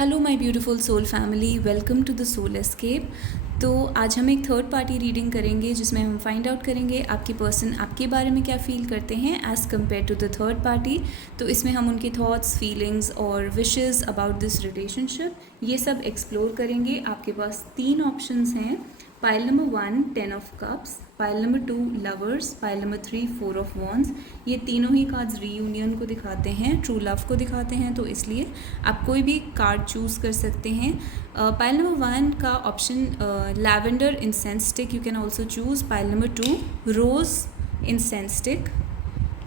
Hello my beautiful soul family, welcome to the soul escape. तो आज हम एक थर्ड पार्टी रीडिंग करेंगे जिसमें हम फाइंड आउट करेंगे आपकी पर्सन आपके बारे में क्या फ़ील करते हैं as compared to the third party. तो इसमें हम उनके थॉट्स, फीलिंग्स और विशेस अबाउट दिस रिलेशनशिप ये सब एक्सप्लोर करेंगे। आपके पास 3 ऑप्शंस हैं। Pile number 1 10 of cups, pile number 2 lovers, pile number 3 4 of wands. ये तीनों ही कार्ड्स रीयूनियन को दिखाते हैं, ट्रू लव को दिखाते हैं, तो इसलिए आप कोई भी कार्ड चूज़ कर सकते हैं। पाइल नंबर 1 का option lavender incense stick, you can also choose. Pile number 2 rose incense stick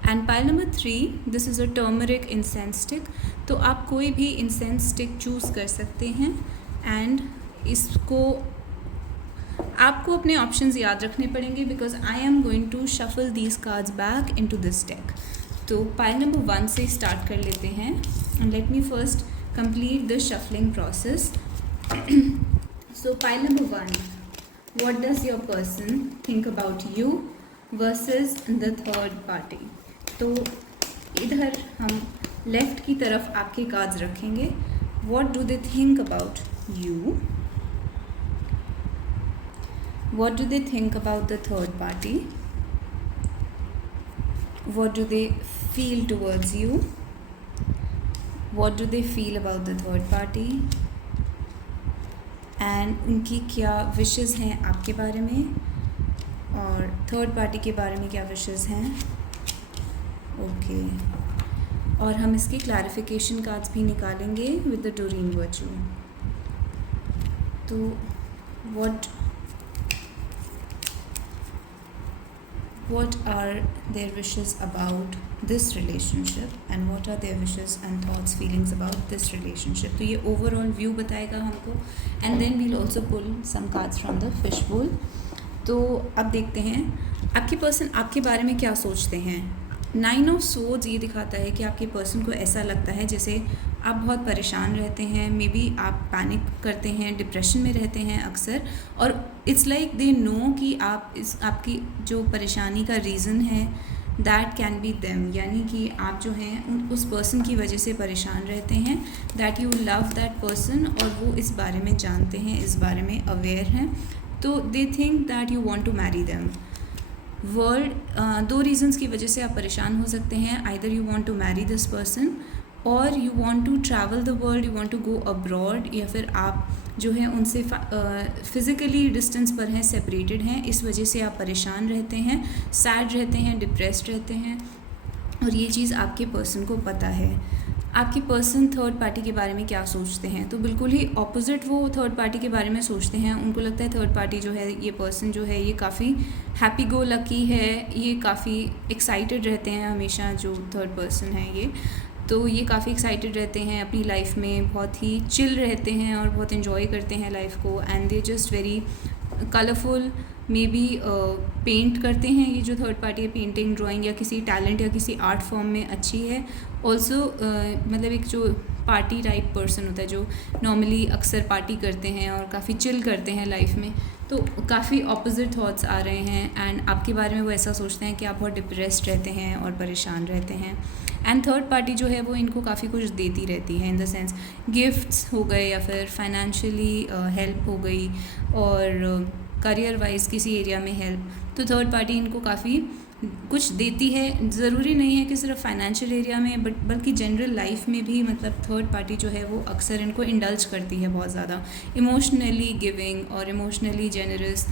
and pile number 3 this is a turmeric incense stick. तो आप कोई भी इंसेंस स्टिक चूज़ कर सकते हैं एंड इसको आपको अपने ऑप्शंस याद रखने पड़ेंगे because I am going to shuffle these cards back into this deck. तो पाइल नंबर 1 से स्टार्ट कर लेते हैं and let me first complete the shuffling process. So pile number 1, what does your person think about you versus the third party. तो इधर हम left की तरफ आपके कार्ड्स रखेंगे। What do they think about you, what do they think about the third party, what do they feel towards you, what do they feel about the third party and उनकी क्या wishes हैं आपके बारे में और third party के बारे में क्या विशेस हैं। ओके और हम इसकी क्लैरिफिकेशन कार्ड्स भी निकालेंगे विद द डोरीन वर्चू। तो what are their wishes about this relationship and what are their wishes and thoughts, feelings about this relationship। तो ये ओवरऑल व्यू बताएगा हमको and then we'll also pull some cards from the fish bowl. तो अब देखते हैं आपके person आपके बारे में क्या सोचते हैं। 9 ऑफ सोर्ड्स ये दिखाता है कि आपके पर्सन को ऐसा लगता है जैसे आप बहुत परेशान रहते हैं, मे बी आप पैनिक करते हैं, डिप्रेशन में रहते हैं अक्सर, और इट्स लाइक दे नो कि आपकी जो परेशानी का रीज़न है दैट कैन बी देम, यानी कि आप जो हैं उस पर्सन की वजह से परेशान रहते हैं, that you love that person और वो इस बारे में जानते हैं, इस बारे में अवेयर हैं। तो they think that you want to marry them. World 2 reasons की वजह से आप परेशान हो सकते हैं। Either you want to marry this person or you want to travel the world, you want to go abroad, या फिर आप जो है उनसे फिज़िकली डिस्टेंस पर हैं, सेपरेटेड हैं, इस वजह से आप परेशान रहते हैं, सैड रहते हैं, डिप्रेस्ड रहते हैं और ये चीज़ आपके पर्सन को पता है। आपके पर्सन थर्ड पार्टी के बारे में क्या सोचते हैं, तो बिल्कुल ही ऑपोजिट वो थर्ड पार्टी के बारे में सोचते हैं। उनको लगता है थर्ड पार्टी जो है, ये पर्सन जो है ये काफ़ी हैप्पी गो लकी है, ये काफ़ी एक्साइटेड रहते हैं हमेशा। जो थर्ड पर्सन है तो ये काफ़ी एक्साइटेड रहते हैं अपनी लाइफ में, बहुत ही चिल रहते हैं और बहुत इन्जॉय करते हैं लाइफ को and they just very colourful. Maybe paint करते हैं ये जो थर्ड पार्टी है, पेंटिंग, ड्राइंग या किसी टैलेंट या किसी आर्ट फॉर्म में अच्छी है। ऑल्सो मतलब एक जो पार्टी टाइप पर्सन होता है जो नॉर्मली अक्सर पार्टी करते हैं और काफ़ी चिल करते हैं लाइफ में, तो काफ़ी ऑपोजिट थॉट्स आ रहे हैं एंड आपके बारे में वो ऐसा सोचते हैं कि आप बहुत डिप्रेस्ड रहते हैं और परेशान रहते हैं। एंड थर्ड पार्टी जो है वो इनको काफ़ी कुछ देती रहती है, इन द सेंस गिफ्ट्स हो गए या फिर फाइनेंशियली हेल्प हो गई और करियर वाइज किसी एरिया में हेल्प। तो थर्ड पार्टी इनको काफ़ी कुछ देती है, ज़रूरी नहीं है कि सिर्फ फाइनेंशियल एरिया में बल्कि जनरल लाइफ में भी। मतलब थर्ड पार्टी जो है वो अक्सर इनको इंडल्ज करती है बहुत ज़्यादा, इमोशनली गिविंग और emotionally generous.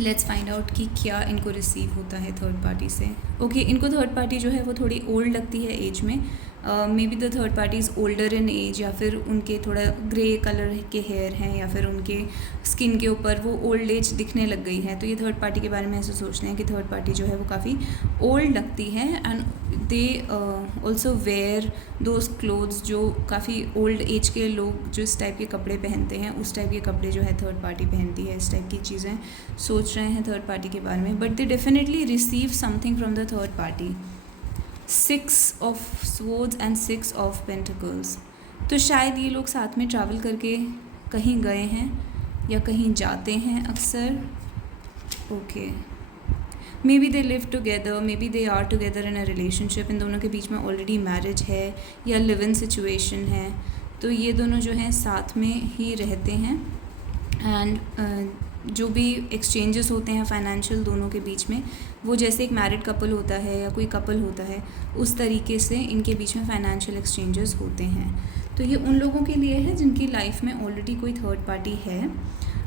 Let's find out कि क्या इनको रिसीव होता है थर्ड पार्टी से। ओके इनको थर्ड पार्टी जो है वो थोड़ी ओल्ड लगती है एज में। Maybe the third party is older in age, या फिर उनके थोड़ा ग्रे कलर के हेयर हैं या फिर उनके स्किन के ऊपर वो ओल्ड एज दिखने लग गई है। तो ये थर्ड पार्टी के बारे में ऐसे सोचते हैं कि थर्ड पार्टी जो है वो काफ़ी ओल्ड लगती है and they also wear those clothes जो काफ़ी ओल्ड एज के लोग जो इस टाइप के कपड़े पहनते हैं, उस टाइप के कपड़े जो है थर्ड पार्टी पहनती है। इस टाइप की चीज़ें सोच रहे हैं थर्ड पार्टी के बारे में, but they definitely receive something from the third party. 6 of swords and 6 of pentacles. तो शायद ये लोग साथ में ट्रैवल करके कहीं गए हैं या कहीं जाते हैं अक्सर। Okay maybe they live together, maybe they are together in a relationship. इन दोनों के बीच में ऑलरेडी मैरिज है या लिव इन सिचुएशन है। तो ये दोनों जो हैं साथ में ही रहते हैं एंड जो भी एक्सचेंजेस होते हैं फाइनेंशियल दोनों के बीच में, वो जैसे एक मैरिड कपल होता है या कोई कपल होता है उस तरीके से इनके बीच में फाइनेंशियल एक्सचेंजेस होते हैं। तो ये उन लोगों के लिए है जिनकी लाइफ में ऑलरेडी कोई थर्ड पार्टी है।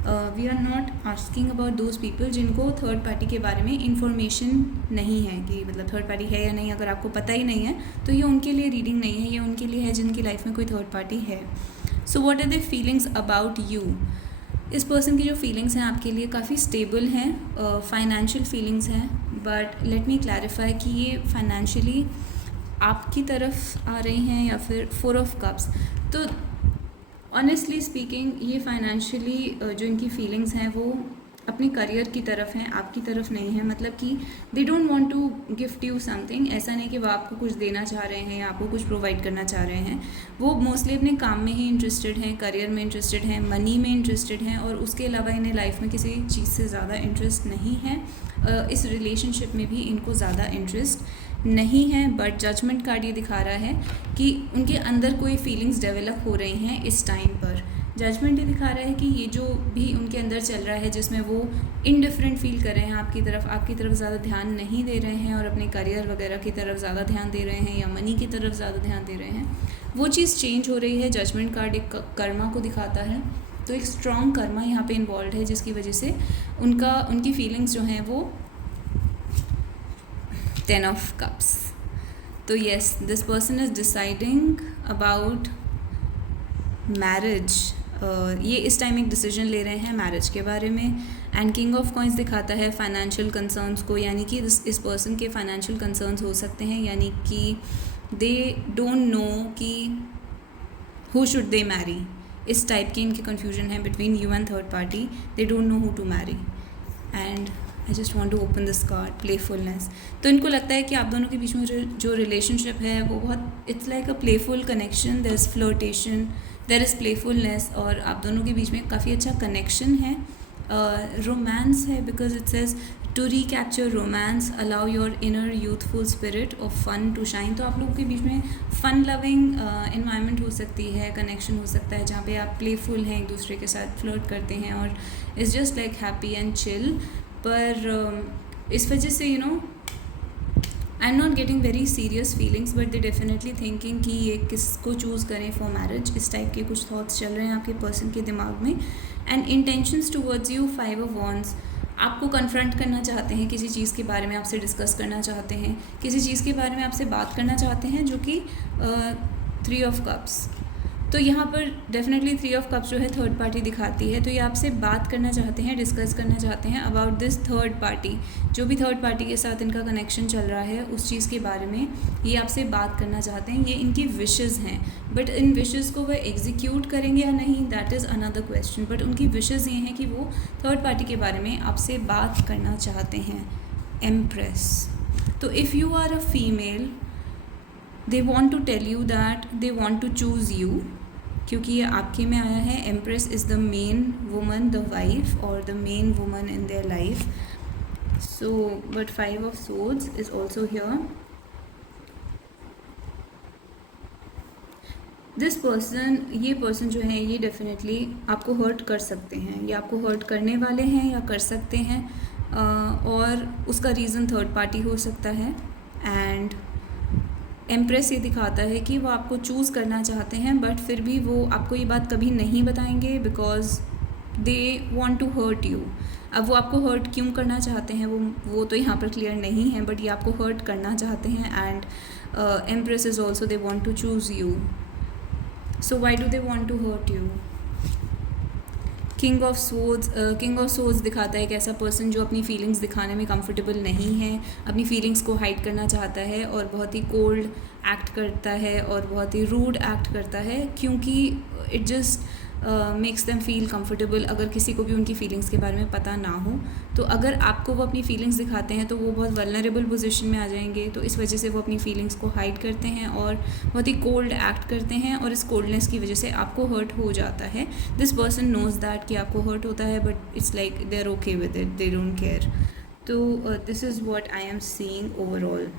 We are not asking about those people जिनको थर्ड पार्टी के बारे में इंफॉर्मेशन नहीं है कि मतलब थर्ड पार्टी है या नहीं। अगर आपको पता ही नहीं है तो ये उनके लिए रीडिंग नहीं है, ये उनके लिए है जिनकी लाइफ में कोई थर्ड पार्टी है। So what are the feelings about you? इस पर्सन की जो फीलिंग्स हैं आपके लिए काफ़ी स्टेबल हैं, फाइनेंशियल फीलिंग्स हैं, बट लेट मी क्लैरिफाई कि ये फाइनेंशियली आपकी तरफ आ रही हैं या फिर 4 ऑफ कप्स। तो ऑनेस्टली स्पीकिंग ये फाइनेंशियली जो इनकी फीलिंग्स हैं वो अपने करियर की तरफ हैं, आपकी तरफ नहीं है। मतलब कि they don't want to gift you something, ऐसा नहीं कि वो आपको कुछ देना चाह रहे हैं या आपको कुछ प्रोवाइड करना चाह रहे हैं। वो मोस्टली अपने काम में ही इंटरेस्टेड हैं, करियर में इंटरेस्टेड हैं, मनी में इंटरेस्टेड हैं, और उसके अलावा इन्हें लाइफ में किसी चीज़ से ज़्यादा इंटरेस्ट नहीं है। इस रिलेशनशिप में भी इनको ज़्यादा इंटरेस्ट नहीं है। बट जजमेंट कार्ड ये दिखा रहा है कि उनके अंदर कोई फीलिंग्स डेवलप हो रही हैं इस टाइम पर। जजमेंट ये दिखा रहा है कि ये जो भी उनके अंदर चल रहा है जिसमें वो इनडिफरेंट फील कर रहे हैं आपकी तरफ ज़्यादा ध्यान नहीं दे रहे हैं और अपने करियर वगैरह की तरफ ज़्यादा ध्यान दे रहे हैं या मनी की तरफ ज़्यादा ध्यान दे रहे हैं, वो चीज़ चेंज हो रही है। जजमेंट कार्ड एक कर्मा को दिखाता है, तो एक स्ट्रॉन्ग कर्मा यहाँ पे इन्वॉल्व है जिसकी वजह से उनकी फीलिंग्स जो हैं वो 10 ऑफ कप्स। तो yes, this person is deciding about marriage. ये इस टाइम एक डिसीजन ले रहे हैं मैरिज के बारे में। एंड किंग ऑफ कॉइंस दिखाता है फाइनेंशियल कंसर्न्स को, यानी कि इस पर्सन के फाइनेंशियल कंसर्न्स हो सकते हैं, यानी कि दे डोंट नो कि हु शुड दे मैरी। इस टाइप की इनकी कन्फ्यूजन है between you and third party. They don't know who to marry and I just want to open this card, playfulness. तो इनको लगता है कि आप दोनों के बीच में जो रिलेशनशिप है वो बहुत it's like a playful connection, there is flirtation, there is playfulness, और आप दोनों के बीच में काफ़ी अच्छा कनेक्शन है। रोमांस है because it says to recapture romance, allow your inner youthful spirit of fun to shine. तो आप लोगों के बीच में फ़न लविंग इन्वायरमेंट हो सकती है, कनेक्शन हो सकता है जहाँ पे आप प्लेफुल हैं, एक दूसरे के साथ फ्लर्ट करते हैं और it's just like happy and chill. पर इस वजह से आई am not getting very serious feelings, but they definitely thinking कि ये किसको चूज़ करें फॉर मैरिज। इस टाइप के कुछ थॉट्स चल रहे हैं आपके पर्सन के दिमाग में। And intentions towards you 5 of wands, आपको कन्फ्रंट करना चाहते हैं, किसी चीज़ के बारे में आपसे डिस्कस करना चाहते हैं, किसी चीज़ के बारे में आपसे बात करना चाहते हैं, जो कि 3 ऑफ कप्स। तो यहाँ पर डेफिनेटली 3 ऑफ कप्स जो है थर्ड पार्टी दिखाती है। तो ये आपसे बात करना चाहते हैं, डिस्कस करना चाहते हैं अबाउट दिस थर्ड पार्टी। जो भी थर्ड पार्टी के साथ इनका कनेक्शन चल रहा है उस चीज़ के बारे में ये आपसे बात करना चाहते हैं। ये इनकी विशेज़ हैं, बट इन विशेज़ को वह एग्जीक्यूट करेंगे या नहीं, that is another question. But उनकी विशेज़ ये हैं कि वो थर्ड पार्टी के बारे में आपसे बात करना चाहते हैं। एम्प्रेस। तो if you are a female, they want to tell you that they want to choose you, क्योंकि ये आपके में आया है। Empress is the main woman, the wife और the main woman in their life. So but 5 of swords is also here. This person, ये person जो है ये डेफिनेटली आपको हर्ट कर सकते हैं, ये आपको हर्ट करने वाले हैं या कर सकते हैं, और उसका रीज़न थर्ड पार्टी हो सकता है। एंड एम्प्रेस ये दिखाता है कि वो आपको चूज़ करना चाहते हैं, बट फिर भी वो आपको ये बात कभी नहीं बताएंगे because they want to hurt you. अब वो आपको हर्ट क्यों करना चाहते हैं वो तो यहाँ पर क्लियर नहीं है, बट ये आपको हर्ट करना चाहते हैं। And empress is also they want to choose you. So why do they want to hurt you? King of swords दिखाता है एक ऐसा पर्सन जो अपनी फीलिंग्स दिखाने में कंफर्टेबल नहीं है, अपनी फीलिंग्स को हाइड करना चाहता है और बहुत ही कोल्ड एक्ट करता है और बहुत ही रूड एक्ट करता है, क्योंकि it just makes them feel comfortable अगर किसी को भी उनकी फ़ीलिंग्स के बारे में पता ना हो। तो अगर आपको वो अपनी फ़ीलिंग्स दिखाते हैं तो वो बहुत वल्नरेबल पोजीशन में आ जाएंगे, तो इस वजह से वो अपनी फ़ीलिंग्स को हाइड करते हैं और बहुत ही कोल्ड एक्ट करते हैं, और इस कोल्डनेस की वजह से आपको हर्ट हो जाता है। दिस पर्सन नोज़ दैट कि आपको हर्ट होता है, but it's like they are okay with it, they don't care. तो this is what I am seeing overall.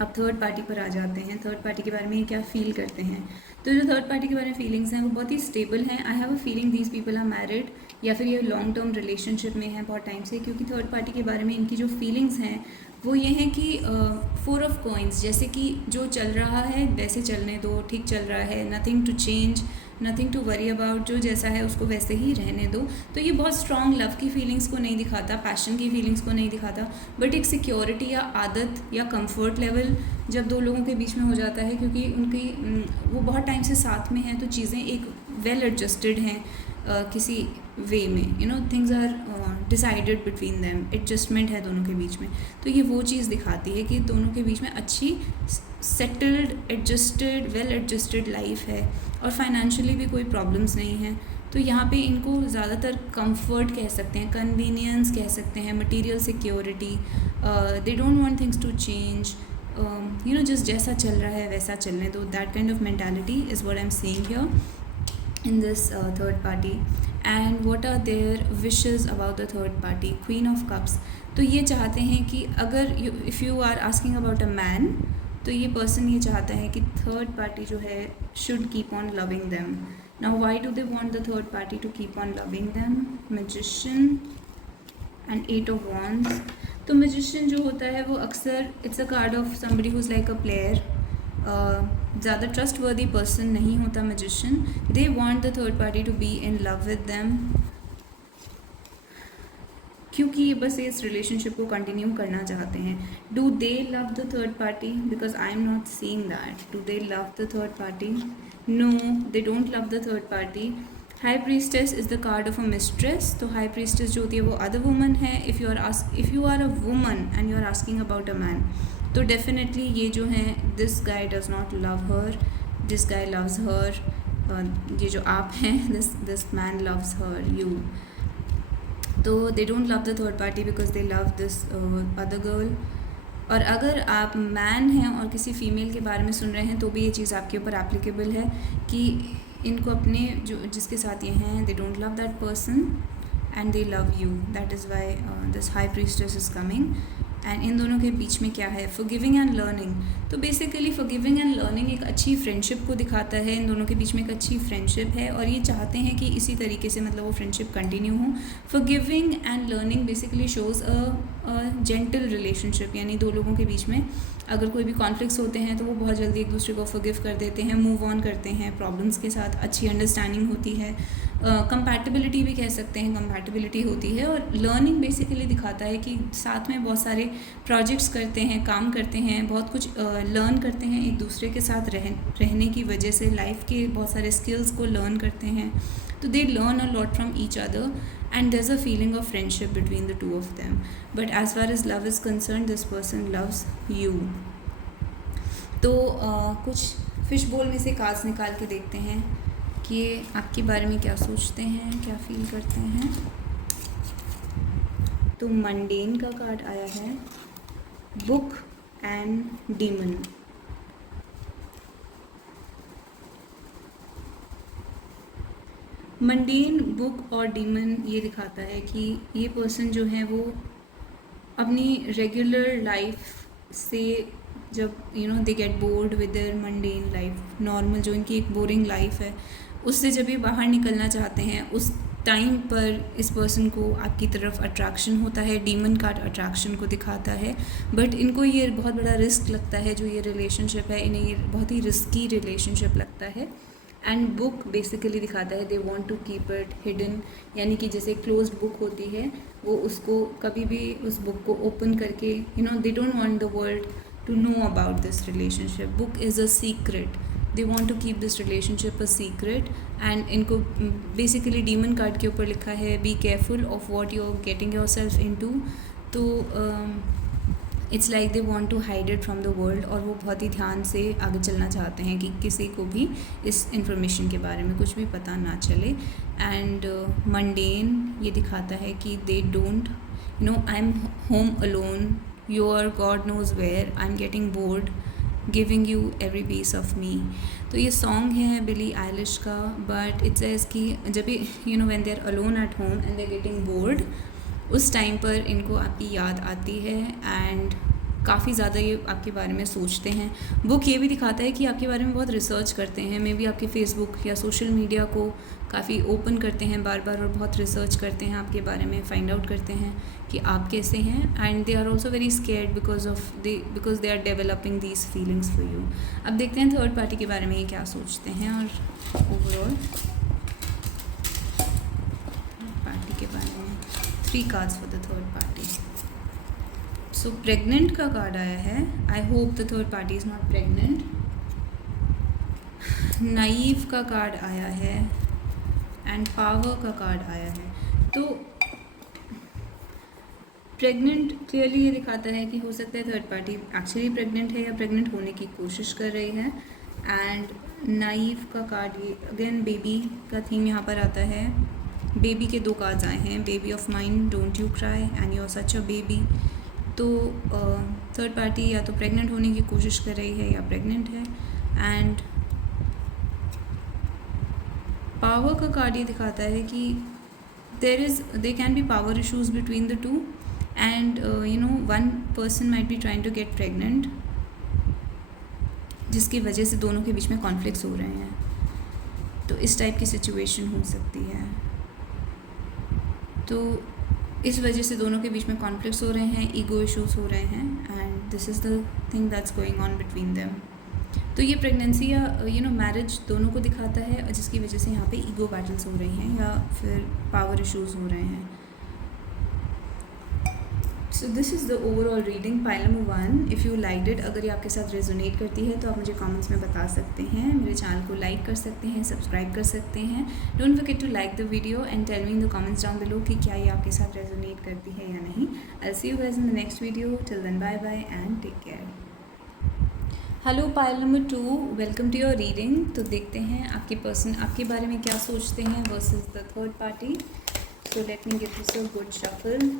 अब थर्ड पार्टी पर आ जाते हैं। थर्ड पार्टी के बारे में क्या फ़ील करते हैं? तो जो थर्ड पार्टी के बारे में फीलिंग्स हैं वो बहुत ही स्टेबल हैं. I have a feeling these people are married, या फिर ये लॉन्ग टर्म रिलेशनशिप में है बहुत टाइम से, क्योंकि थर्ड पार्टी के बारे में इनकी जो फीलिंग्स हैं वो ये हैं कि 4 ऑफ कॉइन्स, जैसे कि जो चल रहा है वैसे चलने दो, ठीक चल रहा है, nothing to change, nothing to worry about, जो जैसा है उसको वैसे ही रहने दो. तो ये बहुत स्ट्रॉन्ग लव की फीलिंग्स को नहीं दिखाता, पैशन की फीलिंग्स को नहीं दिखाता, बट एक सिक्योरिटी या आदत या कंफर्ट लेवल जब दो लोगों के बीच में हो जाता है, क्योंकि उनकी वो बहुत टाइम से साथ में हैं, तो चीज़ें एक वेल एडजस्टेड हैं किसी वे में, you know things are decided between them, adjustment है दोनों के बीच में. तो ये वो चीज़ दिखाती है कि दोनों के बीच में अच्छी settled adjusted well adjusted life है, और फाइनेंशियली भी कोई प्रॉब्लम्स नहीं हैं. तो यहाँ पे इनको ज़्यादातर कंफर्ट कह सकते हैं, कन्वीनियंस कह सकते हैं, material security, they don't want things to change, you know just जैसा चल रहा है वैसा चलने दो. That kind of mentality is what I am saying here in this third party. And what are their wishes about the third party? Queen of Cups. तो ये चाहते हैं कि अगर if you are asking about a man, तो ये person ये चाहता है कि थर्ड पार्टी जो है should keep on loving them. Now why do they want the third party to keep on loving them? Magician and 8 of Wands. तो magician जो होता है वो अक्सर it's a card of somebody who's like a player. ज़्यादा trustworthy person नहीं होता magician. They want the third party to be in love with them, क्योंकि ये बस इस रिलेशनशिप को कंटिन्यू करना चाहते हैं. Do they love the third party? Because I am not seeing that. Do they love the third party? No, they don't love the third party. High priestess is the card of a mistress. तो high priestess जो होती है वो other woman है. If you are a woman and you are asking about a man, तो definitely ये जो है this guy does not love her, this guy loves her. ये जो आप हैं, this man loves her, you. तो they don't love the third party because they love this other girl. और अगर आप मैन हैं और किसी फीमेल के बारे में सुन रहे हैं तो भी ये चीज़ आपके ऊपर एप्लीकेबल है कि इनको अपने जो जिसके साथ ये हैं, दे don't love that person and they love you. That is why this high priestess is coming. And in दोनों के बीच में क्या है? Forgiving and learning. तो बेसिकली फॉरगिविंग एंड लर्निंग एक अच्छी फ्रेंडशिप को दिखाता है. इन दोनों के बीच में एक अच्छी फ्रेंडशिप है और ये चाहते हैं कि इसी तरीके से मतलब वो फ्रेंडशिप कंटिन्यू हो. Forgiving and learning basically shows a gentle relationship, यानी दो लोगों के बीच में अगर कोई भी कॉन्फ्लिक्ट्स होते हैं तो वो बहुत जल्दी एक दूसरे को फॉरगिव कर देते हैं, मूव ऑन करते हैं प्रॉब्लम्स के साथ. अच्छी अंडरस्टैंडिंग होती है, कंपैटिबिलिटी भी कह सकते हैं, कंपैटिबिलिटी होती है. और लर्निंग बेसिकली दिखाता है कि साथ में बहुत सारे प्रोजेक्ट्स करते हैं, काम करते हैं, बहुत कुछ लर्न करते हैं एक दूसरे के साथ रहने की वजह से. लाइफ के बहुत सारे स्किल्स को लर्न करते हैं. तो they learn a lot from each other and there's a feeling of friendship between the two of them. But as far as love is concerned, this person loves you. तो कुछ fish बोल में से cards निकाल के देखते हैं कि ये आपके बारे में क्या सोचते हैं, क्या फील करते हैं. तो मंडेन का कार्ड आया है, book and demon. Mundane, book और डीमन ये दिखाता है कि ये पर्सन जो है वो अपनी रेगुलर लाइफ से जब they get bored with their mundane life, normal जो इनकी एक बोरिंग लाइफ है, उससे जब ये बाहर निकलना चाहते हैं उस टाइम पर इस पर्सन को आपकी तरफ अट्रैक्शन होता है. डीमन कार्ड अट्रैक्शन को दिखाता है, बट इनको ये बहुत बड़ा रिस्क लगता है जो ये रिलेशनशिप है, इन्हें ये बहुत ही रिस्की रिलेशनशिप लगता है. एंड बुक बेसिकली दिखाता है they want to keep it hidden, यानी कि जैसे क्लोज्ड बुक होती है वो उसको कभी भी उस बुक को ओपन करके they don't want the world to know about this relationship. Book is a secret, they want to keep this relationship a secret. And इनको बेसिकली डीमन कार्ड के ऊपर लिखा है be careful of what you are getting yourself into. तो it's like they want to hide it from the world, और वो बहुत ही ध्यान से आगे चलना चाहते हैं कि किसी को भी इस इंफॉर्मेशन के बारे में कुछ भी पता ना चले. एंड मंडेन ये दिखाता है कि they don't I am home alone, you are god knows where, I am getting bored giving you every piece of me. तो ये सॉन्ग है बिली आइलिश का, बट इट्स सेज कि जब भी when they are alone at home and they are getting bored, उस time पर इनको आपकी याद आती है. एंड काफ़ी ज़्यादा ये आपके बारे में सोचते हैं। बुक ये भी दिखाता है कि आपके बारे में बहुत रिसर्च करते हैं, मे बी आपके फेसबुक या सोशल मीडिया को काफ़ी ओपन करते हैं बार बार और बहुत रिसर्च करते हैं आपके बारे में, फाइंड आउट करते हैं कि आप कैसे हैं। And they are also very scared because they are developing these feelings for you. अब देखते हैं थर्ड पार्टी के बारे में ये क्या सोचते हैं और ओवरऑल पार्टी के बारे में। 3 cards for the third party. So pregnant का कार्ड आया है। I hope the third party is not pregnant. Naive का कार्ड आया है एंड पावर का कार्ड आया है। तो प्रेग्नेंट क्लियरली ये दिखाता है कि हो सकता है थर्ड पार्टी एक्चुअली प्रेग्नेंट है या प्रेग्नेंट होने की कोशिश कर रही है। एंड नाइव का कार्ड, ये अगेन बेबी का थीम यहाँ पर आता है। बेबी के 2 कार्ड्स आए हैं, baby of mind, don't you cry and you are such a baby. तो थर्ड पार्टी या तो प्रेग्नेंट होने की कोशिश कर रही है या प्रेग्नेंट है। एंड पावर का कार्ड ये दिखाता है कि there can be power issues between the two and one person might be trying to get pregnant, जिसकी वजह से दोनों के बीच में कॉन्फ्लिक्ट्स हो रहे हैं। तो इस टाइप की सिचुएशन हो सकती है। तो इस वजह से दोनों के बीच में कॉन्फ्लिक्ट्स हो रहे हैं, ईगो इश्यूज हो रहे हैं and this is the thing that's going on between them. तो ये प्रेगनेंसी या मैरिज दोनों को दिखाता है, जिसकी वजह से यहाँ पे ईगो बैटल्स हो रही हैं या फिर पावर इश्यूज हो रहे हैं। So this is the overall reading pile number 1। If you like it, अगर ये आपके साथ रेजोनेट करती है तो आप मुझे कमेंट्स में बता सकते हैं, मेरे चैनल को लाइक कर सकते हैं, सब्सक्राइब कर सकते हैं। Don't forget to like the video and tell me in the comments down below कि क्या ये आपके साथ रेजोनेट करती है या नहीं। I see you guys in the next video. Till then bye bye and take care. Hello pile number 2, welcome to your reading. तो देखते हैं आपके पर्सन आपके बारे में क्या सोचते हैं versus the third party. So let me give this a good shuffle.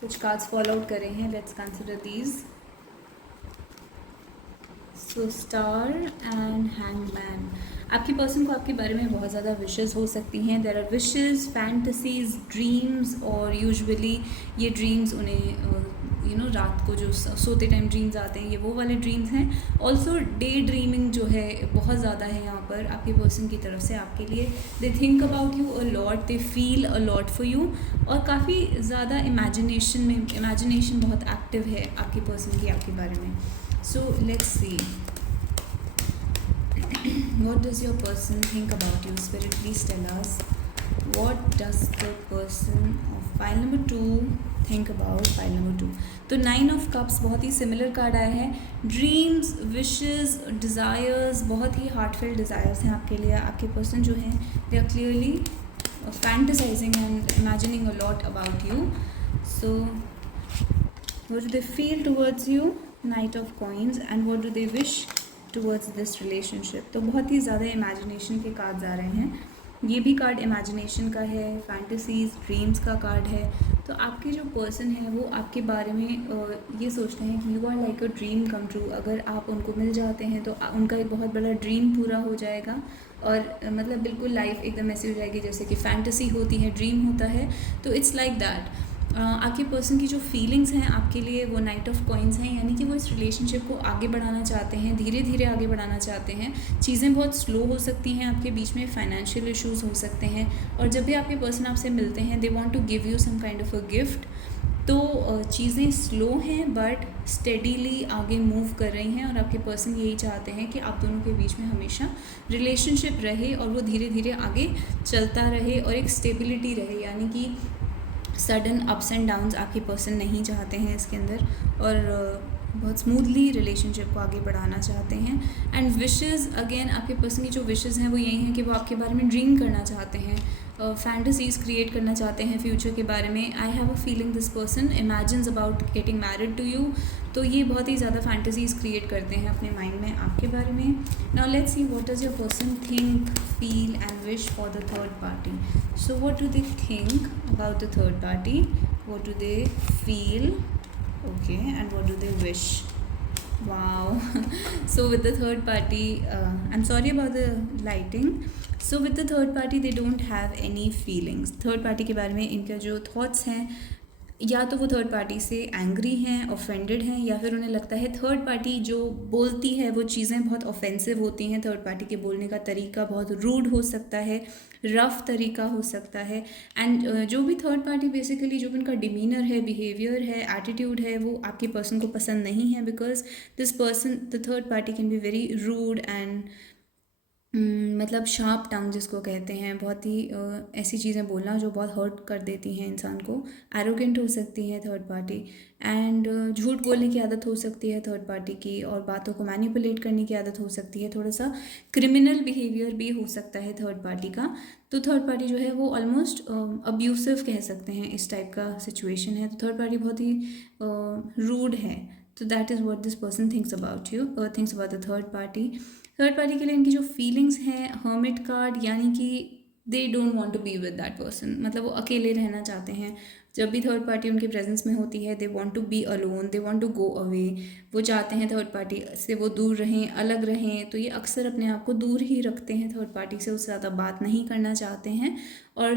कुछ कार्ड्स फॉल आउट करे हैं, let's consider these. So star and hangman. आपकी पर्सन को आपके बारे में बहुत ज़्यादा विशेज़ हो सकती हैं। There are wishes, fantasies, dreams, और यूजुअली ये ड्रीम्स उन्हें रात को जो सोते टाइम ड्रीम्स आते हैं, ये वो वाले ड्रीम्स हैं। ऑल्सो डे ड्रीमिंग जो है बहुत ज़्यादा है यहाँ पर आपके पर्सन की तरफ से आपके लिए। दे think about you a lot, they feel a lot for you, और काफ़ी ज़्यादा इमेजिनेशन बहुत एक्टिव है आपके पर्सन की आपके बारे में। So let's see what does your person think about you? Spirit, please tell us, what does the person of pile number 2 think about pile number 2? तो 9 of cups बहुत ही सिमिलर कार्ड आया है। ड्रीम्स, विशेस, डिज़ायर्स, बहुत ही heartfelt desires हैं आपके लिए। आपके person जो हैं they are clearly fantasizing and imagining a lot about you. So what do they feel towards you? Knight of coins. And what do they wish towards this relationship? तो बहुत ही ज़्यादा imagination के कार्ड्स आ रहे हैं। ये भी कार्ड इमेजिनेशन का है, फैंटेसीज, ड्रीम्स का कार्ड है। तो आपके जो पर्सन है वो आपके बारे में ये सोचते हैं कि you are like a dream come true. अगर आप उनको मिल जाते हैं तो उनका एक बहुत बड़ा ड्रीम पूरा हो जाएगा, और मतलब बिल्कुल लाइफ एकदम ऐसी हो जाएगी जैसे कि फैंटेसी होती है, ड्रीम होता है। तो इट्स लाइक दैट। आपके पर्सन की जो फीलिंग्स हैं आपके लिए वो नाइट ऑफ कॉइन्स हैं, यानी कि वो इस रिलेशनशिप को आगे बढ़ाना चाहते हैं, धीरे धीरे आगे बढ़ाना चाहते हैं। चीज़ें बहुत स्लो हो सकती हैं आपके बीच में, फाइनेंशियल इश्यूज हो सकते हैं, और जब भी आपके पर्सन आपसे मिलते हैं they want to give you some kind of a gift. तो चीज़ें स्लो हैं बट स्टेडीली आगे मूव कर रही हैं, और आपके पर्सन यही चाहते हैं कि आप दोनों के बीच में हमेशा रिलेशनशिप रहे और वो धीरे धीरे आगे चलता रहे और एक स्टेबिलिटी रहे, यानी कि सडन अप्स एंड डाउन्स आपके पर्सन नहीं चाहते हैं इसके अंदर, और बहुत स्मूथली रिलेशनशिप को आगे बढ़ाना चाहते हैं। एंड विशेज़, अगेन आपके पर्सन की जो विशेज़ हैं वो यही हैं कि वो आपके बारे में ड्रीम करना चाहते हैं, फैंटेसीज़ क्रिएट करना चाहते हैं फ्यूचर के बारे में। I have a feeling this person imagines about getting married to you. तो ये बहुत ही ज़्यादा फैंटेसीज़ क्रिएट करते हैं अपने माइंड में आपके बारे में। Now let's see what does your person think, feel and wish for the third party. So what do they think about the third party, what do they feel, okay, and what do they wish? Wow. So with the third party, I'm sorry about the lighting. So with the third party they don't have any feelings. Third party के बारे में इनका जो thoughts हैं या तो वो third party से एंग्री हैं, ऑफेंडेड हैं, या फिर उन्हें लगता है थर्ड पार्टी जो बोलती है वो चीज़ें बहुत ऑफेंसिव होती हैं, थर्ड पार्टी के बोलने का तरीका बहुत रूड हो सकता है, रफ तरीका हो सकता है। एंड जो भी थर्ड पार्टी बेसिकली जो भी उनका डिमीनर है, बिहेवियर है, एटीट्यूड है, वो आपके पर्सन को पसंद नहीं है, because this person, the third party can be very rude and मतलब शार्प टंग जिसको कहते हैं, बहुत ही ऐसी चीज़ें बोलना जो बहुत हर्ट कर देती हैं इंसान को। एरोगेंट हो सकती है थर्ड पार्टी, एंड झूठ बोलने की आदत हो सकती है थर्ड पार्टी की, और बातों को मैनिपुलेट करने की आदत हो सकती है, थोड़ा सा क्रिमिनल बिहेवियर भी हो सकता है थर्ड पार्टी का। तो थर्ड पार्टी जो है वो ऑलमोस्ट अब्यूसिव कह सकते हैं, इस टाइप का सिचुएशन है। तो थर्ड पार्टी बहुत ही रूड है। तो that is what this person thinks about you, thinks about the third party. Third party के लिए इनकी जो फीलिंग्स हैं, हर्मिट कार्ड, यानी कि they don't want to be with that person, मतलब वो अकेले रहना चाहते हैं। जब भी थर्ड पार्टी उनके प्रेजेंस में होती है, they want to be alone, they want to go away. वो चाहते हैं थर्ड पार्टी से वो दूर रहें, अलग रहें। तो ये अक्सर अपने आप को दूर ही रखते हैं थर्ड पार्टी से, उससे ज़्यादा बात नहीं करना चाहते हैं। और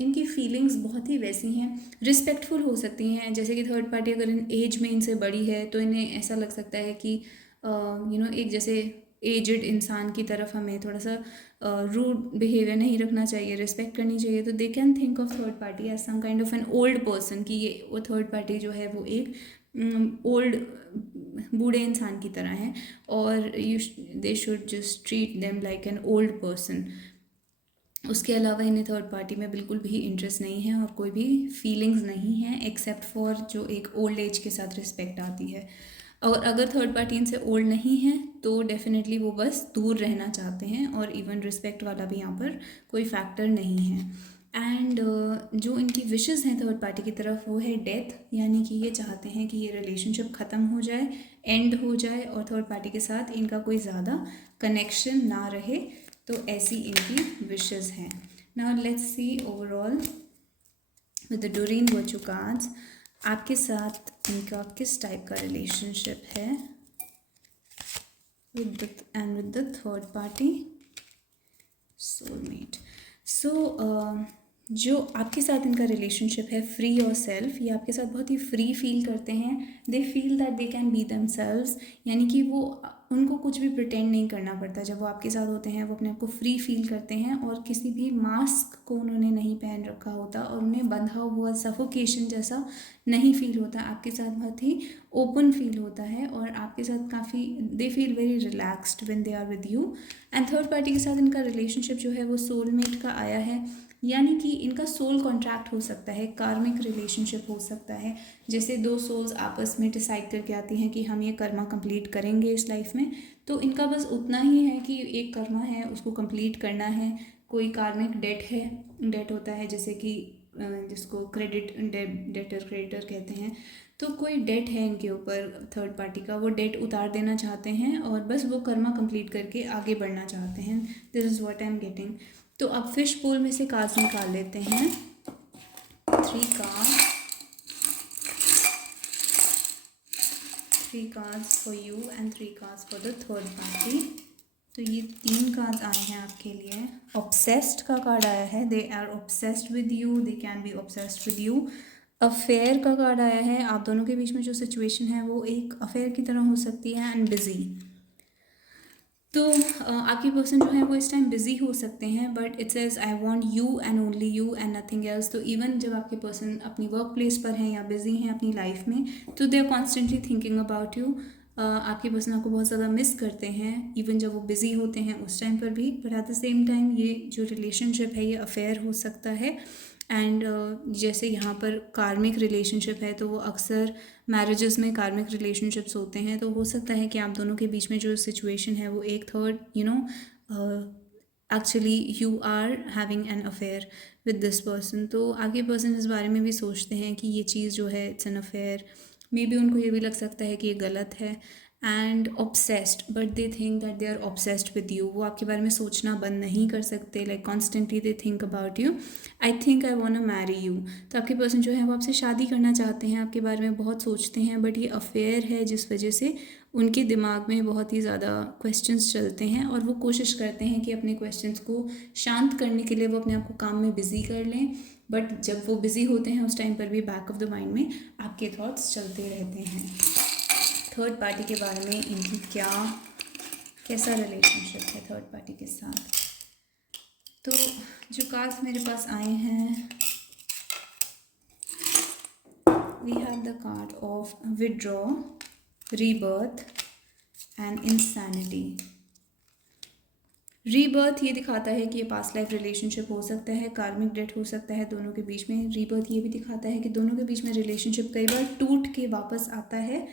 इनकी फीलिंग्स बहुत ही वैसी हैं, रिस्पेक्टफुल हो सकती हैं। जैसे कि थर्ड पार्टी अगर इन एज में इनसे बड़ी है तो इन्हें ऐसा लग सकता है कि एक जैसे एजड इंसान की तरफ हमें थोड़ा सा रूड बिहेवियर नहीं रखना चाहिए, रिस्पेक्ट करनी चाहिए। तो they can think of third party as some kind of an old person, कि ये वो थर्ड पार्टी जो है वो एक ओल्ड बूढ़े इंसान की तरह है, और they should just treat them like an old person. उसके अलावा इन्हें थर्ड पार्टी में बिल्कुल भी इंटरेस्ट नहीं है, और कोई भी फीलिंग्स नहीं है एक्सेप्ट फॉर जो एक ओल्ड एज के साथ रिस्पेक्ट आती है। और अगर थर्ड पार्टी इनसे ओल्ड नहीं है तो डेफिनेटली वो बस दूर रहना चाहते हैं, और इवन रिस्पेक्ट वाला भी यहाँ पर कोई फैक्टर नहीं है। एंड जो इनकी विशेस हैं थर्ड पार्टी की तरफ, वो है डेथ, यानी कि ये चाहते हैं कि ये रिलेशनशिप ख़त्म हो जाए, एंड हो जाए, और थर्ड पार्टी के साथ इनका कोई ज़्यादा कनेक्शन ना रहे। तो ऐसी इनकी विशेस हैं। Now let's see overall with the Doreen Virtue cards, आपके साथ इनका किस टाइप का रिलेशनशिप है with the third party soulmate. So जो आपके साथ इनका रिलेशनशिप है, फ्री योर सेल्फ, ये आपके साथ बहुत ही फ्री फील करते हैं। They feel that they can B themselves, यानी कि वो उनको कुछ भी प्रिटेंड नहीं करना पड़ता। जब वो आपके साथ होते हैं वो अपने आप को फ्री फील करते हैं, और किसी भी मास्क को उन्होंने नहीं पहन रखा होता, और उन्हें बंधा हुआ सफोकेशन जैसा नहीं फील होता। आपके साथ बहुत ही ओपन फील होता है, और आपके साथ काफ़ी they feel very relaxed when they are with you. And third party के साथ इनका रिलेशनशिप जो है वो सोलमेट का आया है, यानी कि इनका सोल कॉन्ट्रैक्ट हो सकता है, कार्मिक रिलेशनशिप हो सकता है। जैसे दो सोल्स आपस में डिसाइड करके आती हैं कि हम ये कर्मा कंप्लीट करेंगे इस लाइफ में, तो इनका बस उतना ही है कि एक कर्मा है उसको कंप्लीट करना है। कोई कार्मिक डेट है, डेट होता है जैसे कि जिसको क्रेडिट डेटर क्रेडिटर कहते हैं। तो कोई डेट है इनके ऊपर थर्ड पार्टी का, वो डेट उतार देना चाहते हैं, और बस वो कर्मा कंप्लीट करके आगे बढ़ना चाहते हैं। This is what I am getting. तो अब फिश पूल में से कार्ड्स निकाल लेते हैं। 3 cards for you and 3 cards for the third party. तो ये 3 कार्ड्स आए हैं आपके लिए। ऑब्सेस्ड का कार्ड आया है, they are obsessed with you, they can be obsessed with you. Affair का कार्ड आया है, आप दोनों के बीच में जो सिचुएशन है वो एक अफेयर की तरह हो सकती है। एंड बिजी, तो आपकी पर्सन जो है वो इस टाइम बिजी हो सकते हैं, but it says I want you and only you and nothing else. तो इवन जब आपके पर्सन अपनी वर्क प्लेस पर हैं या बिजी हैं अपनी लाइफ में, तो they are constantly thinking about you. आपके पर्सन आपको बहुत ज़्यादा मिस करते हैं, इवन जब वो बिज़ी होते हैं उस टाइम पर भी। But at the same time ये जो रिलेशनशिप है ये अफेयर हो सकता है। एंड जैसे यहाँ पर कार्मिक रिलेशनशिप है, तो वो अक्सर मैरिजेस में कार्मिक रिलेशनशिप्स होते हैं। तो हो सकता है कि आप दोनों के बीच में जो सिचुएशन है वो एक third actually you are having an affair with this person. तो आपके पर्सन इस बारे में भी सोचते हैं कि ये चीज़ जो है it's an affair. May be उनको ये भी लग सकता है कि ये गलत है। And obsessed, but they think that they are obsessed with you. वो आपके बारे में सोचना बंद नहीं कर सकते, like constantly they think about you. I think I want to marry you. तो आपके पर्सन जो है वो आपसे शादी करना चाहते हैं, आपके बारे में बहुत सोचते हैं, बट ये अफेयर है जिस वजह से उनके दिमाग में बहुत ही ज़्यादा क्वेश्चंस चलते हैं, और वो कोशिश करते हैं कि अपने क्वेश्चंस को शांत करने के लिए वो अपने आप को काम में बिज़ी कर लें। बट जब वो बिज़ी होते हैं उस टाइम पर भी बैक ऑफ द माइंड में आपके थॉट्स चलते रहते हैं। थर्ड पार्टी के बारे में, इनकी कैसा रिलेशनशिप है थर्ड पार्टी के साथ। तो जो कार्ड्स मेरे पास आए हैं, we have the card of withdraw, rebirth and insanity. Rebirth ये दिखाता है कि ये पास्ट लाइफ रिलेशनशिप हो सकता है, कार्मिक डेट हो सकता है दोनों के बीच में। रीबर्थ ये भी दिखाता है कि दोनों के बीच में रिलेशनशिप कई बार टूट के वापस आता है,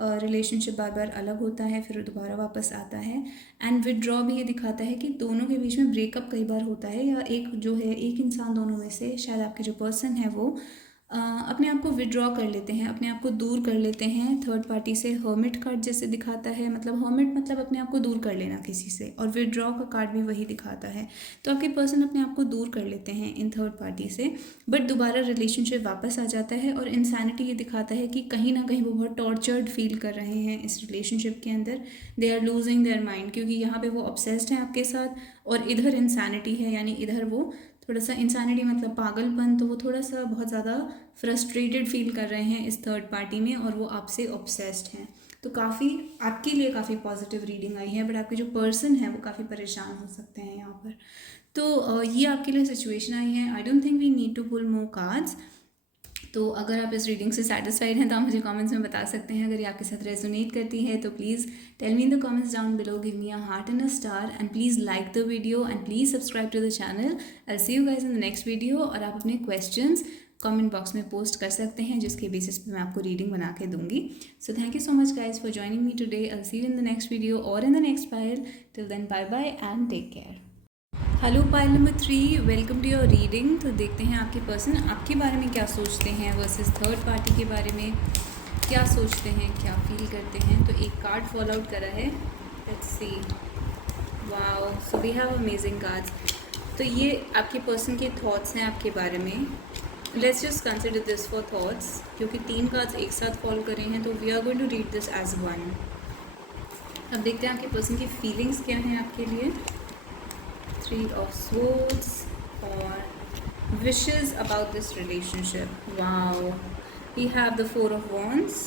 रिलेशनशिप बार बार अलग होता है फिर दोबारा वापस आता है। एंड विड्रॉ भी ये दिखाता है कि दोनों के बीच में ब्रेकअप कई बार होता है, या एक इंसान दोनों में से, शायद आपके जो पर्सन है वो अपने आप को विड्रॉ कर लेते हैं, अपने आप को दूर कर लेते हैं थर्ड पार्टी से। हर्मिट कार्ड जैसे दिखाता है, मतलब हर्मिट मतलब अपने आप को दूर कर लेना किसी से, और विड्रॉ का कार्ड भी वही दिखाता है। तो आपके पर्सन अपने आप को दूर कर लेते हैं इन थर्ड पार्टी से, बट दोबारा रिलेशनशिप वापस आ जाता है। और इंसैनिटी ये दिखाता है कि कहीं ना कहीं वो बहुत टॉर्चर्ड फील कर रहे हैं इस रिलेशनशिप के अंदर, they are losing their mind, क्योंकि यहाँ पे वो ऑब्सेस्ड हैं आपके साथ, और इधर इंसैनिटी है, यानी इधर वो थोड़ा सा, इंसानिटी मतलब पागलपन, तो वो थोड़ा सा बहुत ज़्यादा फ्रस्ट्रेटेड फील कर रहे हैं इस थर्ड पार्टी में, और वो आपसे ऑब्सेस्ड हैं। तो काफ़ी आपके लिए काफ़ी पॉजिटिव रीडिंग आई है, बट आपके जो पर्सन है वो काफ़ी परेशान हो सकते हैं यहाँ पर। तो ये आपके लिए सिचुएशन आई है। I don't think we need to pull more cards. तो अगर आप इस रीडिंग से सेटिस्फाइड हैं तो आप मुझे कमेंट्स में बता सकते हैं। अगर ये आपके साथ रेजोनेट करती है तो please tell me in the comments down below, give me a heart and a star, and please like the video and please subscribe to the channel. I will see you guys in the next video. और आप अपने questions comment box में post कर सकते हैं, जिसके basis पे मैं आपको रीडिंग बना के दूंगी। So thank you so much guys for joining me today. I will see you in the next video और in the next pile. Till then bye bye and take care. Hello pile number 3, welcome to your reading. तो देखते हैं आपके person आपके बारे में क्या सोचते हैं, वर्सेस थर्ड पार्टी के बारे में क्या सोचते हैं, क्या फील करते हैं। तो एक कार्ड फॉल आउट करा है, let's see. Wow, so we have amazing cards. तो ये आपके पर्सन के थॉट्स हैं आपके बारे में। Let's just consider this for thoughts, क्योंकि 3 कार्ड्स एक साथ फॉल करे हैं, तो we are going to read this as one. अब देखते हैं आपके पर्सन की फीलिंग्स क्या हैं आपके लिए। 3 of Swords or wishes about this relationship. Wow, we have the 4 of Wands.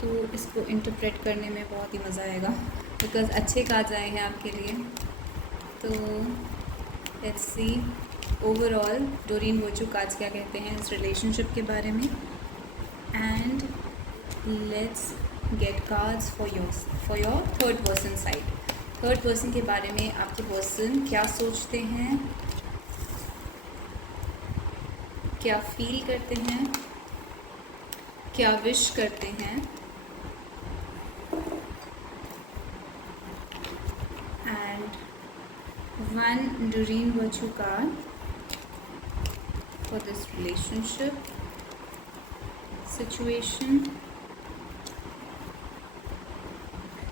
तो इसको इंटरप्रेट करने में बहुत ही मज़ा आएगा, बिकॉज अच्छे कार्ड्स आए हैं आपके लिए। तो let's see overall Doreen Virtue cards क्या कहते हैं इस रिलेशनशिप के बारे में, and let's get cards for your third person side. Third person के बारे में आपके पर्सन क्या सोचते हैं, क्या फील करते हैं, क्या विश करते हैं, and 1 Doreen Virtue card for this relationship situation.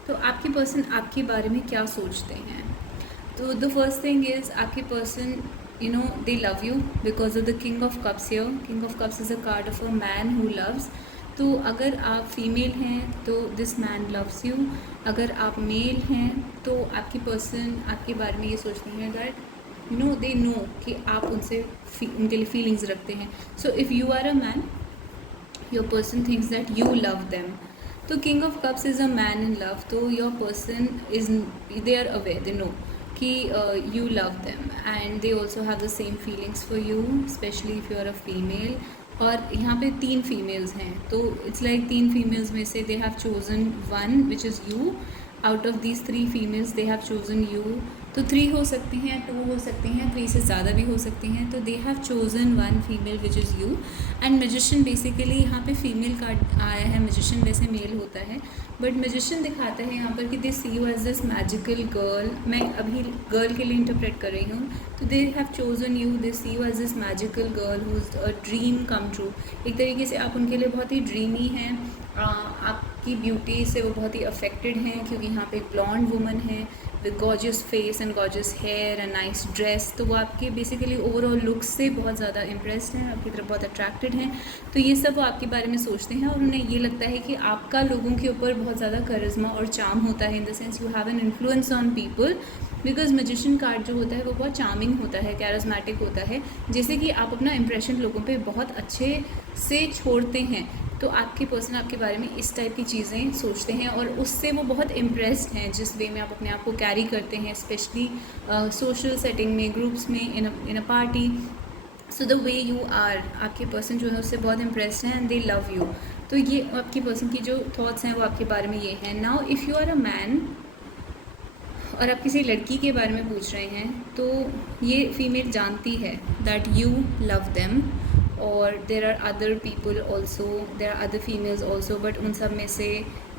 तो आपके पर्सन आपके बारे में क्या सोचते हैं। तो द फर्स्ट थिंग इज़ आपके person they love you because of the king of cups here. King of cups is a card of a man who loves. तो अगर आप फीमेल हैं तो दिस मैन लव्स यू, अगर आप mail हैं तो आपके पर्सन आपके बारे में ये सोचते हैं दैट दे नो कि आप उनके लिए फीलिंग्स रखते हैं। So if you are a man, your person thinks that you love them. तो king of cups is a man in love, तो your person is they are aware, they know कि you love them, and they also have the same feelings for you, specially if you are a female. और यहाँ पे 3 females हैं, तो it's like 3 females में से दे have chosen 1 which is you. Out of these 3 females they have chosen you. तो 3 हो सकती हैं, 2 हो सकती हैं, 3 से ज़्यादा भी हो सकती हैं। तो they have chosen 1 female which is you. And magician basically यहाँ पे फीमेल कार्ड आया है, मैजिशियन वैसे मेल होता है, बट मैजिशियन दिखाता है यहाँ पर कि they see you as this magical girl. मैं अभी गर्ल के लिए इंटरप्रेट कर रही हूँ। तो they have chosen you, they see you as this magical girl who is a dream come true. एक तरीके से आप उनके लिए बहुत ही ड्रीमी हैं, आपकी ब्यूटी से वो बहुत ही अफेक्टेड हैं, क्योंकि यहाँ पे एक ब्लॉन्ड वुमन है with gorgeous face and gorgeous hair and nice dress. तो वो आपके बेसिकली ओवरऑल लुक्स से बहुत ज़्यादा इम्प्रेस्ड हैं, आपकी तरफ बहुत अट्रैक्टेड हैं। तो ये सब वो आपके बारे में सोचते हैं, और उन्हें ये लगता है कि आपका लोगों के ऊपर बहुत ज़्यादा करिश्मा और चार्म होता है, in the sense you have an influence on people. Because magician card जो होता है वो बहुत चार्मिंग होता है, कैरिज्मेटिक होता है, जैसे कि आप अपना इंप्रेशन लोगों पे बहुत अच्छे से छोड़ते हैं। तो आपके पर्सन आपके बारे में इस टाइप की चीज़ें सोचते हैं और उससे वो बहुत इम्प्रेस्ड हैं जिस वे में आप अपने आप को कैरी करते हैं, स्पेशली सोशल सेटिंग में, ग्रुप्स में, in a party. So the way you are, आपके पर्सन जो है उससे बहुत इम्प्रेस्ड हैं एंड दे लव यू। तो ये आपके पर्सन की जो थॉट्स हैं वो आपके बारे में ये हैं। Now if you are a man और आप किसी लड़की के बारे में पूछ रहे हैं, तो ये फीमेल जानती है दैट यू लव देम, और there are other people also, there are other females also, but उन सब में से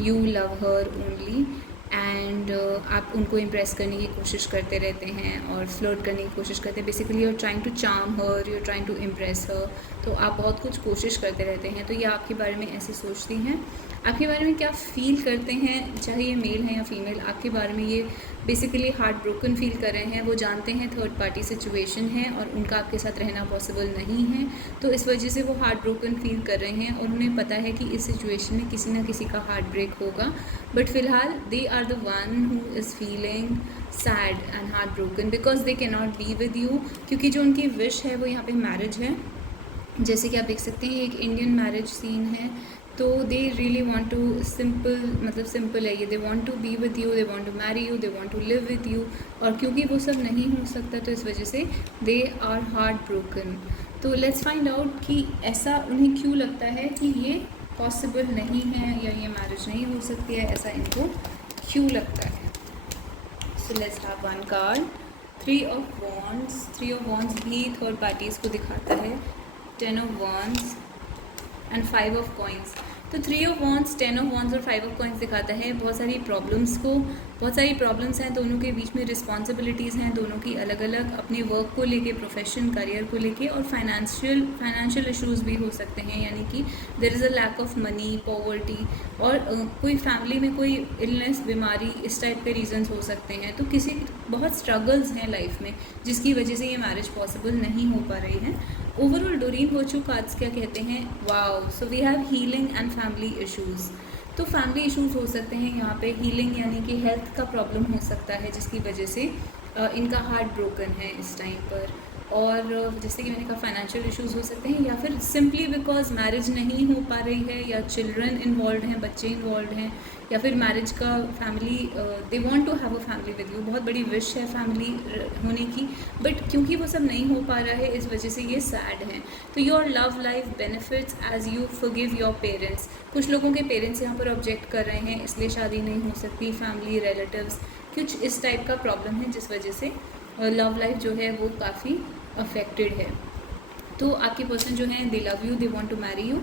you love her only. And आप उनको इम्प्रेस करने की कोशिश करते रहते हैं और फ्लर्ट करने की कोशिश करते हैं। Basically you are trying to charm her, you are trying to impress her. तो आप बहुत कुछ कोशिश करते रहते हैं। तो ये आपके बारे में ऐसे सोचती हैं। आपके बारे में क्या फ़ील करते हैं, चाहे ये मेल है या फीमेल, आपके बारे में ये बेसिकली हार्ट ब्रोकन फील कर रहे हैं। वो जानते हैं थर्ड पार्टी सिचुएशन है और उनका आपके साथ रहना पॉसिबल नहीं है, तो इस वजह से वो हार्ट ब्रोकन फील कर रहे हैं और उन्हें पता है कि इस सिचुएशन में किसी ना किसी का हार्ट ब्रेक होगा। बट फिलहाल they are the one who is feeling sad and heart broken because they can not be with you, क्योंकि जो उनकी विश है वो यहाँ पे मैरिज है। जैसे कि आप देख सकते हैं एक इंडियन मैरिज सीन है, तो they really want to simple, मतलब सिंपल है ये, they want to be with you, they want to marry you, they want to live with you. और क्योंकि वो सब नहीं हो सकता तो इस वजह से दे आर हार्ट ब्रोकन। तो लेट्स फाइंड आउट कि ऐसा उन्हें क्यों लगता है कि ये पॉसिबल नहीं है या ये मैरिज नहीं हो सकती है, ऐसा इनको क्यों लगता है। So let's have one card, 3 of wands. 3 of wands भी थर्ड पार्टीज़ को दिखाता है, 10 of wands and 5 of coins. तो 3 ऑफ वॉन्ड्स, 10 ऑफ वॉन्ड्स और 5 ऑफ कॉइन्स दिखाता है बहुत सारी प्रॉब्लम्स हैं दोनों के बीच में, रिस्पॉन्सिबिलिटीज़ हैं दोनों की अलग अलग, अपने वर्क को लेके, प्रोफेशन, करियर को लेके, और फाइनेंशियल इश्यूज़ भी हो सकते हैं, यानी कि there is a lack of money, poverty, और कोई फैमिली में कोई इलनेस, बीमारी, इस टाइप के रीजंस हो सकते हैं। तो किसी बहुत स्ट्रगल्स हैं लाइफ में जिसकी वजह से ये मैरिज पॉसिबल नहीं हो पा रही है। ओवरऑल डोरीन वर्चू कार्ड्स क्या कहते हैं, wow, so we have healing and family issues. तो फैमिली इश्यूज़ हो सकते हैं यहाँ पे, हीलिंग यानी कि हेल्थ का प्रॉब्लम हो सकता है जिसकी वजह से इनका हार्ट ब्रोकन है इस टाइम पर, और जैसे कि मैंने कहा फाइनेंशियल इश्यूज़ हो सकते हैं, या फिर सिंपली बिकॉज मैरिज नहीं हो पा रही है, या चिल्ड्रन इन्वॉल्व हैं, बच्चे इन्वॉल्व हैं, या फिर मैरिज का family, they want to have a family with you, बहुत बड़ी विश है फैमिली होने की, बट क्योंकि वो सब नहीं हो पा रहा है इस वजह से ये सैड हैं। तो your love life benefits as you forgive your parents. कुछ लोगों के पेरेंट्स यहाँ पर ऑब्जेक्ट कर रहे हैं, इसलिए शादी नहीं हो सकती, फैमिली, रिलेटिव्स, कुछ इस टाइप का प्रॉब्लम है जिस वजह से लव लाइफ जो है वो काफ़ी अफेक्टेड है। तो आपके पर्सन जो हैं they love you, they want to marry you,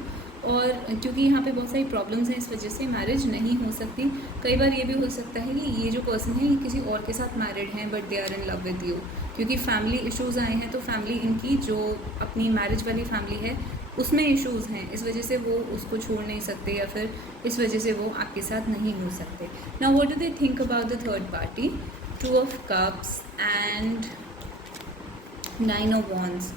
और क्योंकि यहाँ पे बहुत सारी प्रॉब्लम्स हैं इस वजह से मैरिज नहीं हो सकती। कई बार ये भी हो सकता है कि ये जो पर्सन है ये किसी और के साथ मैरिड हैं but they are in love with you, क्योंकि फैमिली इश्यूज़ आए हैं, तो फैमिली इनकी जो अपनी मैरिज वाली फैमिली है उसमें इश्यूज़ हैं, इस वजह से वो उसको छोड़ नहीं सकते, या फिर इस वजह से वो आपके साथ नहीं हो सकते। Now what do they think about the third party, 2 of cups and 9 of wands.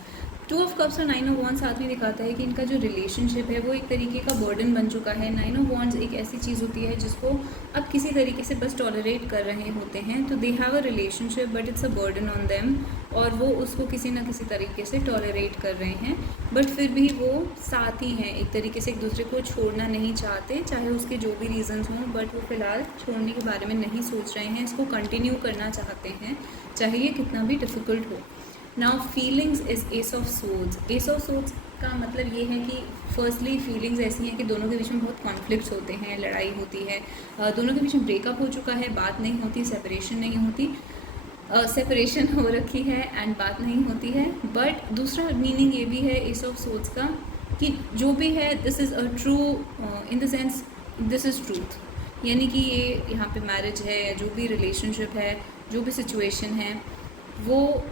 2 of cups और 9 ऑफ वॉन्ड्स साथ में दिखाता है कि इनका जो रिलेशनशिप है वो एक तरीके का बर्डन बन चुका है। 9 ऑफ वॉन्ड्स एक ऐसी चीज़ होती है जिसको आप किसी तरीके से बस टॉलरेट कर रहे होते हैं, तो they have a relationship but it's a burden on them, और वो उसको किसी ना किसी तरीके से टॉलरेट कर रहे हैं, बट फिर भी वो साथ ही हैं, एक तरीके से एक दूसरे को छोड़ना नहीं चाहते, चाहे उसके जो भी रीजंस हों, बट वो फ़िलहाल छोड़ने के बारे में नहीं सोच रहे हैं, इसको कंटिन्यू करना चाहते हैं चाहे ये कितना भी डिफ़िकल्ट हो। Now feelings is S of swords. S of swords का मतलब ये है कि फर्स्टली फीलिंग्स ऐसी हैं कि दोनों के बीच में बहुत कॉन्फ्लिक्ट्स होते हैं, लड़ाई होती है, दोनों के बीच में ब्रेकअप हो चुका है, बात नहीं होती, सेपरेशन नहीं होती, सेपरेशन हो रखी है एंड बात नहीं होती है। बट दूसरा मीनिंग ये भी है एस ऑफ सोर्ड्स का कि जो भी है this is a true, in the sense this is truth, यानी कि ये यहाँ पे मैरिज है, जो भी रिलेशनशिप है, जो भी सिचुएशन है वो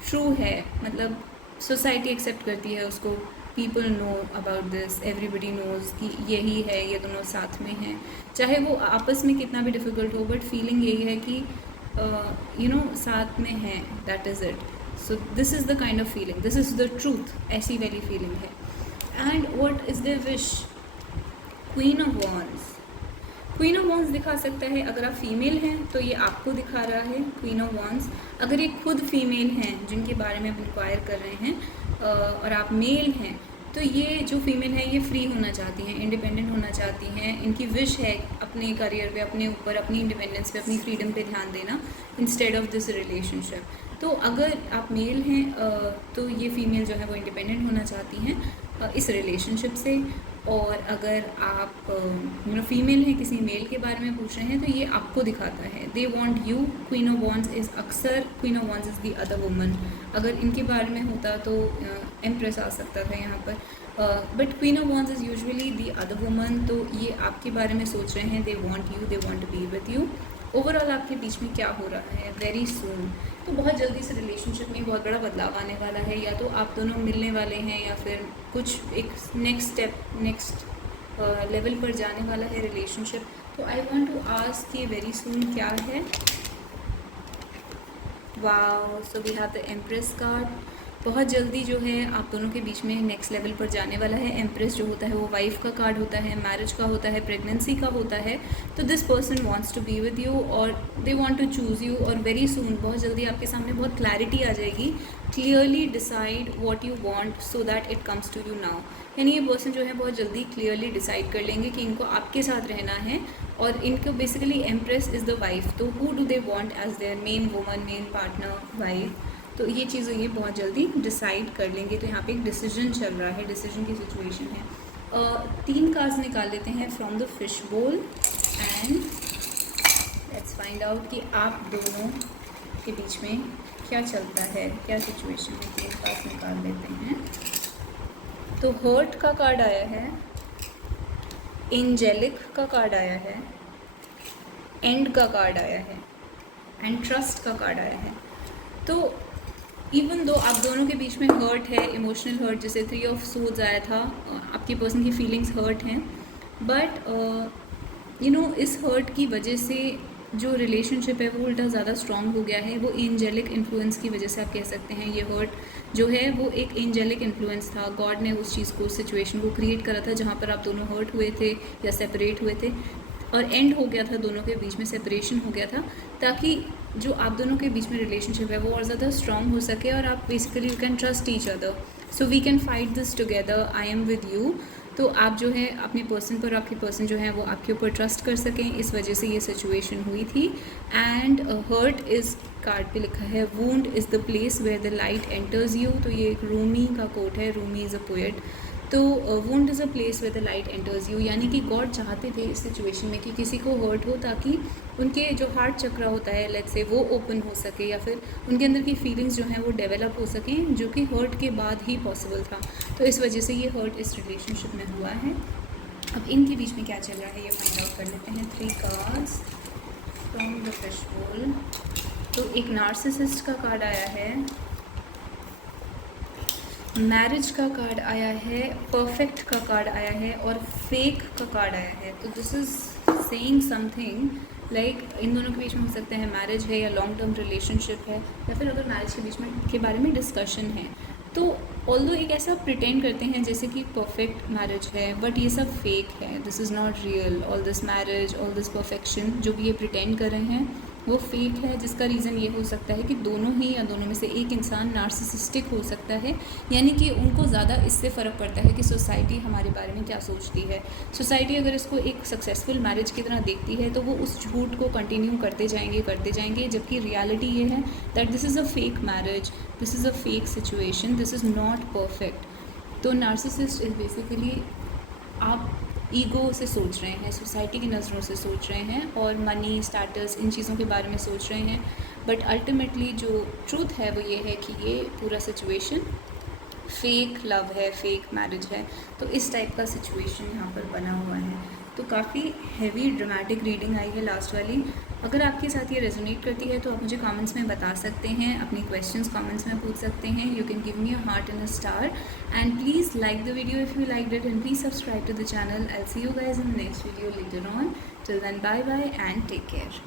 ट्रू है, मतलब सोसाइटी एक्सेप्ट करती है उसको, people know about this, everybody nose कि यही है, ये दोनों साथ में हैं, चाहे वो आपस में कितना भी डिफ़िकल्ट हो, बट फीलिंग यही है कि यू नो साथ में हैं, that is it. So this is the kind of feeling, this is the truth, ऐसी वाली फीलिंग है। And what is the wish, queen of wands. Queen of wands दिखा सकता है अगर आप फीमेल हैं तो ये आपको दिखा रहा है क्वीन ऑफ वॉन्ड्स। अगर ये खुद फीमेल हैं जिनके बारे में आप इंक्वायर कर रहे हैं और आप मेल हैं, तो ये जो फीमेल है ये फ्री होना चाहती हैं, इंडिपेंडेंट होना चाहती हैं। इनकी विश है अपने करियर पे, अपने ऊपर, अपनी इंडिपेंडेंस पे, अपनी फ्रीडम पे ध्यान देना इंस्टेड ऑफ दिस रिलेशनशिप। तो अगर आप मेल हैं तो ये फीमेल जो है वो इंडिपेंडेंट होना चाहती हैं इस रिलेशनशिप से। और अगर आप फीमेल हैं, किसी मेल के बारे में पूछ रहे हैं, तो ये आपको दिखाता है they want you. Queen of wands is अक्सर queen of wands is the other woman. अगर इनके बारे में होता तो एम्प्रेस आ सकता था यहाँ पर, but queen of wands is usually the other woman. तो ये आपके बारे में सोच रहे हैं, they want you, they want to be with you. Overall आपके बीच में क्या हो रहा है वेरी सून, तो बहुत जल्दी से रिलेशनशिप में बहुत बड़ा बदलाव आने वाला है। या तो आप दोनों मिलने वाले हैं या फिर कुछ एक नेक्स्ट स्टेप, नेक्स्ट लेवल पर जाने वाला है रिलेशनशिप। तो आई वांट टू आस्क ये वेरी सून क्या है। Wow, so we have the empress card. बहुत जल्दी जो है आप दोनों के बीच में नेक्स्ट लेवल पर जाने वाला है। एम्प्रेस जो होता है वो वाइफ का कार्ड होता है, मैरिज का होता है, प्रेगनेंसी का होता है। तो this person wants to be with you और they want to choose you. और वेरी सून, बहुत जल्दी आपके सामने बहुत क्लैरिटी आ जाएगी। Clearly decide what you want so that it comes to you now. यानी ये पर्सन जो है बहुत जल्दी क्लियरली डिसाइड कर लेंगे कि इनको आपके साथ रहना है। और इनको basically empress is the wife. तो who do they want as their main woman, main partner, wife. तो ये चीज़ें ये बहुत जल्दी डिसाइड कर लेंगे। तो यहाँ पे एक डिसीजन चल रहा है, डिसीजन की सिचुएशन है। 3 कार्ड्स निकाल लेते हैं फ्रॉम द फिश बोल एंड लेट्स फाइंड आउट कि आप दोनों के बीच में क्या चलता है, क्या सिचुएशन है। 3 कार्ड्स निकाल लेते हैं। तो हर्ट का कार्ड आया है, एंजेलिक का कार्ड आया है, एंड का कार्ड आया है एंड ट्रस्ट का कार्ड आया है। तो इवन दो आप दोनों के बीच में हर्ट है, इमोशनल हर्ट, जैसे 3 ऑफ सोर्ड्स आया था, आपकी पर्सन की फीलिंग्स हर्ट हैं। बट इस हर्ट की वजह से जो रिलेशनशिप है वो उल्टा ज़्यादा स्ट्रॉन्ग हो गया है। वो एंजेलिक इन्फ्लुएंस की वजह से आप कह सकते हैं। ये हर्ट जो है वो एक एंजेलिक इन्फ्लुएंस था। गॉड ने उस चीज़ को, सिचुएशन को क्रिएट करा था जहाँ पर आप दोनों हर्ट हुए थे या सेपरेट हुए थे और एंड हो गया था, दोनों के बीच में सेपरेशन हो गया था, ताकि जो आप दोनों के बीच में रिलेशनशिप है वो और ज़्यादा स्ट्रॉन्ग हो सके और आप basically you can trust each other. So we can fight this together, I am with you. तो आप जो है अपने पर्सन पर, आपके पर्सन जो है वो आपके ऊपर ट्रस्ट कर सकें, इस वजह से ये सिचुएशन हुई थी। एंड हर्ट इज़ कार्ड पे लिखा है, wound is the place where the light enters you. तो ये एक रूमी का कोट है, रूमी इज़ अ पोएट। तो wound is a place with the light enters you, यानी कि गॉड चाहते थे इस सिचुएशन में कि किसी को हर्ट हो ताकि उनके जो हार्ट चक्र होता है लेट्स से वो ओपन हो सके या फिर उनके अंदर की फीलिंग्स जो हैं वो डेवलप हो सकें, जो कि हर्ट के बाद ही पॉसिबल था। तो इस वजह से ये हर्ट इस रिलेशनशिप में हुआ है। अब इनके बीच में क्या चल रहा है ये फाइंड आउट कर लेते हैं। 3 cards from the fish bowl. तो एक नार्सिसिस्ट का कार्ड आया है, मैरिज का कार्ड आया है, परफेक्ट का कार्ड आया है और फेक का कार्ड आया है। तो this is saying something like in दोनों के बीच में हो सकता है मैरिज है या लॉन्ग टर्म रिलेशनशिप है, या फिर अगर मैरिज के बीच में के बारे में डिस्कशन है। तो ऑल्दो एक ऐसा प्रिटेंड करते हैं जैसे कि परफेक्ट मैरिज है, बट ये सब फेक है, this is not real. All this marriage, all this perfection जो भी ये प्रिटेंड कर रहे हैं वो फेक है, जिसका रीज़न ये हो सकता है कि दोनों ही या दोनों में से एक इंसान नार्सिसिस्टिक हो सकता है। यानी कि उनको ज़्यादा इससे फ़र्क पड़ता है कि सोसाइटी हमारे बारे में क्या सोचती है। सोसाइटी अगर इसको एक सक्सेसफुल मैरिज की तरह देखती है तो वो उस झूठ को कंटिन्यू करते जाएंगे, जबकि रियलिटी ये है that this is a fake marriage, this is a fake situation, this is not perfect. तो नार्सिसिस्ट इज़ बेसिकली आप ईगो से सोच रहे हैं, सोसाइटी की नज़रों से सोच रहे हैं और मनी, स्टेटस, इन चीज़ों के बारे में सोच रहे हैं। बट अल्टीमेटली जो ट्रूथ है वो ये है कि ये पूरा सिचुएशन फेक लव है, फेक मैरिज है। तो इस टाइप का सिचुएशन यहाँ पर बना हुआ है। तो काफ़ी हैवी ड्रामेटिक रीडिंग आई है लास्ट वाली। अगर आपके साथ ये रेजोनेट करती है तो आप मुझे कमेंट्स में बता सकते हैं, अपनी क्वेश्चंस कमेंट्स में पूछ सकते हैं। You can give me a heart and a star and please like the video if you liked it and please subscribe to the channel. I will see you guys in the next video later on. Till then bye bye and take care.